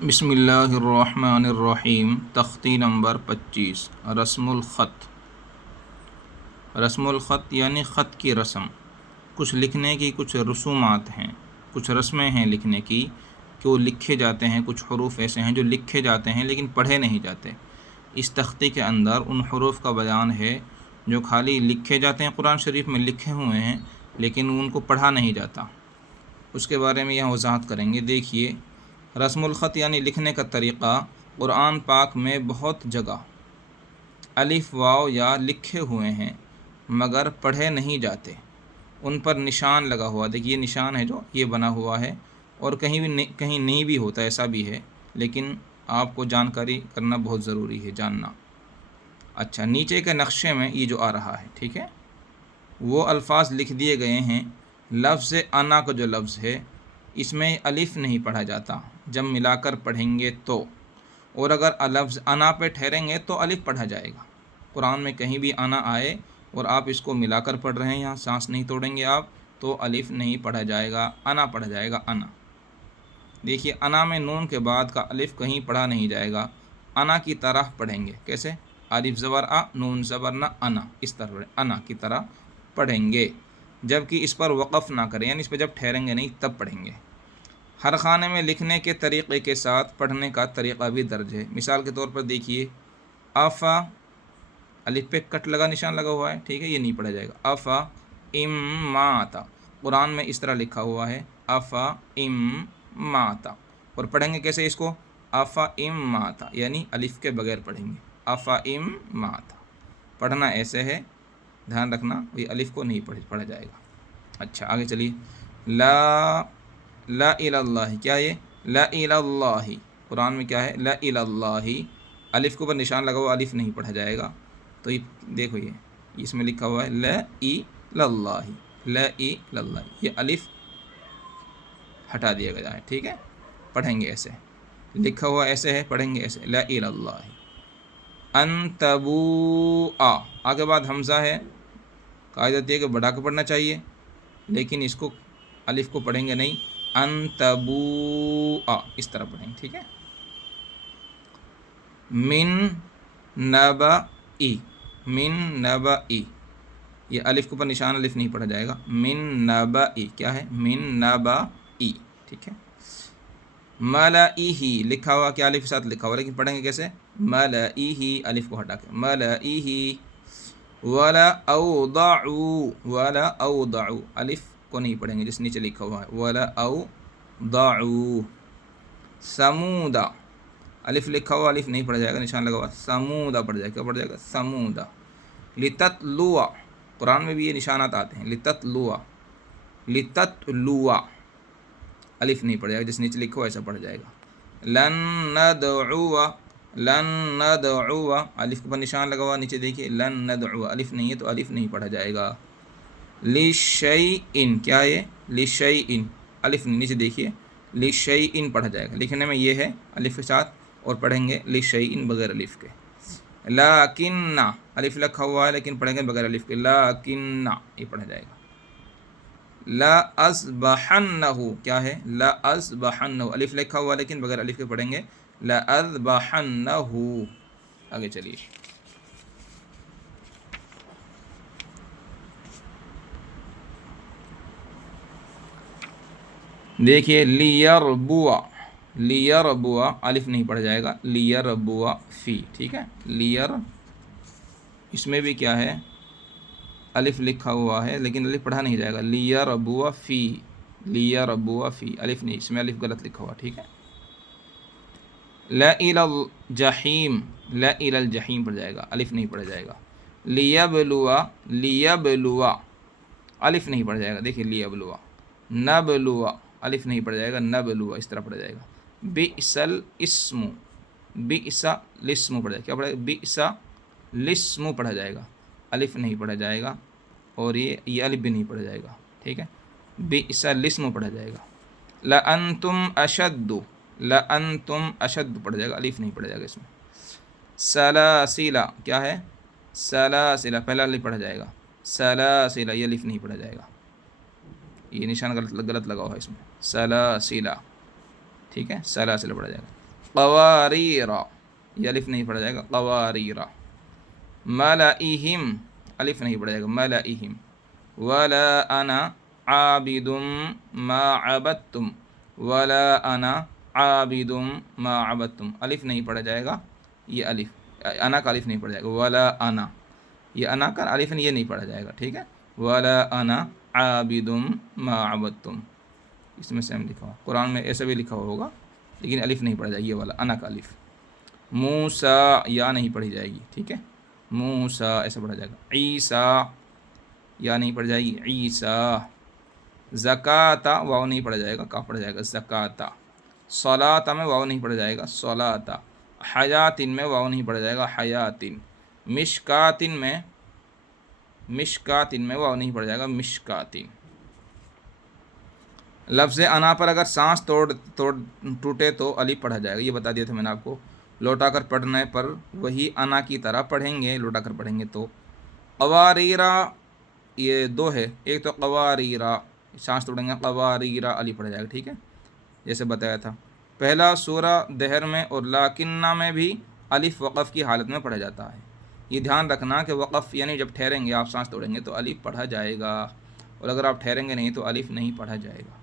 بسم اللہ الرحمن الرحیم۔ تختی نمبر 25، رسم الخط۔ رسم الخط یعنی خط کی رسم۔ کچھ لکھنے کی کچھ رسومات ہیں، کچھ رسمیں ہیں لکھنے کی کہ وہ لکھے جاتے ہیں۔ کچھ حروف ایسے ہیں جو لکھے جاتے ہیں لیکن پڑھے نہیں جاتے۔ اس تختی کے اندر ان حروف کا بیان ہے جو خالی لکھے جاتے ہیں، قرآن شریف میں لکھے ہوئے ہیں لیکن ان کو پڑھا نہیں جاتا۔ اس کے بارے میں یہاں وضاحت کریں گے۔ دیکھیے، رسم الخط یعنی لکھنے کا طریقہ قرآن پاک میں بہت جگہ الف واو یا لکھے ہوئے ہیں مگر پڑھے نہیں جاتے۔ ان پر نشان لگا ہوا، دیکھیے یہ نشان ہے جو یہ بنا ہوا ہے، اور کہیں نہیں بھی ہوتا، ایسا بھی ہے، لیکن آپ کو جانکاری کرنا بہت ضروری ہے، جاننا۔ اچھا، نیچے کے نقشے میں یہ جو آ رہا ہے، ٹھیک ہے، وہ الفاظ لکھ دیے گئے ہیں۔ لفظ انا کا جو لفظ ہے اس میں الف نہیں پڑھا جاتا جب ملا کر پڑھیں گے تو، اور اگر لفظ انا پہ ٹھہریں گے تو الف پڑھا جائے گا۔ قرآن میں کہیں بھی انا آئے اور آپ اس کو ملا کر پڑھ رہے ہیں، یہاں سانس نہیں توڑیں گے آپ، تو الف نہیں پڑھا جائے گا، انا پڑھا جائے گا، انا۔ دیکھیے، انا میں نون کے بعد کا الف کہیں پڑھا نہیں جائے گا، انا کی طرح پڑھیں گے۔ کیسے؟ الف زبر آ، نون زبر نہ، انا، اس طرح انا کی طرح پڑھیں گے، جبکہ اس پر وقف نہ کریں، یعنی اس پہ جب ٹھہریں گے نہیں تب پڑھیں گے۔ ہر خانے میں لکھنے کے طریقے کے ساتھ پڑھنے کا طریقہ بھی درج ہے۔ مثال کے طور پر دیکھیے، افا، الف پہ کٹ لگا، نشان لگا ہوا ہے، ٹھیک ہے، یہ نہیں پڑھا جائے گا۔ افا ام ماتا، قرآن میں اس طرح لکھا ہوا ہے، افا ام ماتا، اور پڑھیں گے کیسے اس کو؟ افا ام ماتا، یعنی الف کے بغیر پڑھیں گے، افا ام ماتا۔ پڑھنا ایسے ہے، دھیان رکھنا، یہ الف کو نہیں پڑھا جائے گا۔ اچھا، آگے چلیے۔ لا الہ اللہ، کیا یہ؟ لا الہ اللہ، قرآن میں کیا ہے؟ لا الہ اللہ، الف کے اوپر نشان لگا ہوا، الف نہیں پڑھا جائے گا۔ تو یہ دیکھو، یہ اس میں لکھا ہوا ہے لا الہ اللہ، لا الہ اللہ، یہ الف ہٹا دیا گیا ہے، ٹھیک ہے۔ پڑھیں گے ایسے، لکھا ہوا ایسے ہے، پڑھیں گے ایسے، لا الہ اللہ۔ انتبوآ، آگے بعد حمزہ ہے، قاعدہ یہ ہے کہ بڑھا کے پڑھنا چاہیے، لیکن اس کو الف کو پڑھیں گے نہیں، انتبوآ، اس طرح پڑھیں گے، ٹھیک ہے۔ من نبئی، من نبئی، یہ الف کے اوپر نشان، الف نہیں پڑھا جائے گا، من نبئی، کیا ہے؟ من نبئی، ٹھیک ہے۔ ملئہ، لکھا ہوا کیا؟ الف کے ساتھ لکھا ہوا، لیکن پڑھیں گے کیسے؟ ملئہ، الف کو ہٹا کے، ملئہ۔ ولا اوضعوا، ولا اوضعوا، الف کو نہیں پڑھیں گے جس نیچے لکھا ہوا ہے، ولا اوضعوا۔ سمودا، الف لکھا ہوا، الف نہیں پڑھا جائے گا، نشان لگا ہوا، سمودا پڑھ جائے گا، کیا پڑھ جائے گا؟ سمودا۔ لتتلوا، قرآن میں بھی یہ نشانات آتے ہیں، لتتلوا، لتتلوا، الف نہیں پڑھ جائے گا، جس نیچے لکھا ہوا ایسا پڑھ جائے گا۔ لن ندعو، لن ندعو، الف کے اوپر نشان لگا ہوا، نیچے دیکھیے، لن ندعو، الف نہیں ہے تو الف نہیں پڑھا جائے گا۔ لشیئن، کیا ہے؟ لشیئن، الف نہیں، نیچے دیکھیے، لشیئن پڑھا جائے گا، لکھنے میں یہ ہے الف کے ساتھ، اور پڑھیں گے لشیئن بغیر الف کے۔ لیکن، الف لکھا ہوا ہے لیکن پڑھیں گے بغیر الف کے، لیکن، یہ پڑھا جائے گا۔ لأذبحنہ، کیا ہے؟ لأذبحنہ، الف لکھا ہوا لیکن بغیر الف کے پڑھیں گے، لأذبحنہ۔ آگے چلیے۔ دیکھیے، لیربوا، لیربوا، الف نہیں پڑھا جائے گا، لیربوا فی، ٹھیک ہے۔ لیر، اس میں بھی کیا ہے؟ الف لکھا ہوا ہے لیکن الف پڑھا نہیں جائے گا، لیربوا فی، لیربوا فی، الف نہیں، اس میں الف غلط لکھا ہوا، ٹھیک ہے۔ لا الی الجحیم، لا الی الجحیم پڑھ جائے گا، الف نہیں پڑھا جائے گا۔ لیبلوا، لیبلوا، الف نہیں پڑھا جائے گا، دیکھیے، لیبلوا۔ نبلوا، الف نہیں پڑھا جائے گا، نبلوا، اس طرح پڑھا جائے گا۔ بئس الاسم، بئس الاسم پڑھا جائے گا، کیا پڑھا جائے گا؟ بئس الاسم پڑھا جائے گا، الف نہیں پڑھا جائے گا، اور یہ الف بھی نہیں پڑھا جائے گا، ٹھیک ہے۔ بئس الاسم پڑھا جائے گا۔ لأنتم اشد، لأنتم اشد پڑھا جائے گا، الف نہیں پڑھا جائے گا اس میں۔ سلاسل، کیا ہے؟ سلاسل، پہلا الف پڑھا جائے گا، سلاسل، یہ الف نہیں پڑھا جائے گا، یہ نشان غلط لگا ہوا ہے اس میں، سلاسل، ٹھیک ہے، سلاسل پڑھا جائے گا۔ قواریرا، یہ الف نہیں پڑھا جائے گا، قواریرا۔ ملئہم، الف نہیں پڑھا جائے گا، ملئہم۔ ولا انا عابد ما عبدتم، ولا انا عابد ما عبدتم، الف نہیں پڑھا جائے گا، یہ الف انا کا الف نہیں پڑھا جائے گا، ولا انا، یہ انا کا الف یہ نہیں پڑھا جائے گا، ٹھیک ہے، ولا انا عابد ما عبدتم، اس میں سیم لکھا ہوا، قرآن میں ایسا بھی لکھا ہوا ہوگا لیکن الف نہیں پڑھا جائے گا، یہ والا انا کا الف۔ موسیٰ، یا نہیں پڑھی جائے گی، ٹھیک ہے، موسیٰ ایسا پڑھا جائے گا۔ عیسیٰ، یا نہیں پڑھ جائے گی، عیسیٰ۔ زکاۃ، واو نہیں پڑھا جائے گا، کا پڑھا جائے گا زکاۃ۔ صلاۃ میں واو نہیں پڑھا جائے گا، صلاۃ۔ حیاتن میں واو نہیں پڑھا جائے گا، حیاتن۔ مشکاتن میں واو نہیں پڑھا جائے گا، مشکاتن۔ لفظ انا پر اگر سانس ٹوٹے تو الف پڑھا جائے گا، یہ بتا دیا تھا میں نے آپ کو، لوٹا کر پڑھنے پر وہی انا کی طرح پڑھیں گے، لوٹا کر پڑھیں گے تو۔ قواریرا، یہ دو ہے، ایک تو قواریرا سانس توڑیں گے، قواریرا الف پڑھا جائے گا، ٹھیک ہے، جیسے بتایا تھا۔ پہلا سورہ دہر میں اور لاکنہ میں بھی الف وقف کی حالت میں پڑھا جاتا ہے، یہ دھیان رکھنا کہ وقف یعنی جب ٹھہریں گے آپ سانس توڑیں گے تو الف پڑھا جائے گا، اور اگر آپ ٹھہریں گے نہیں تو الف نہیں پڑھا جائے گا۔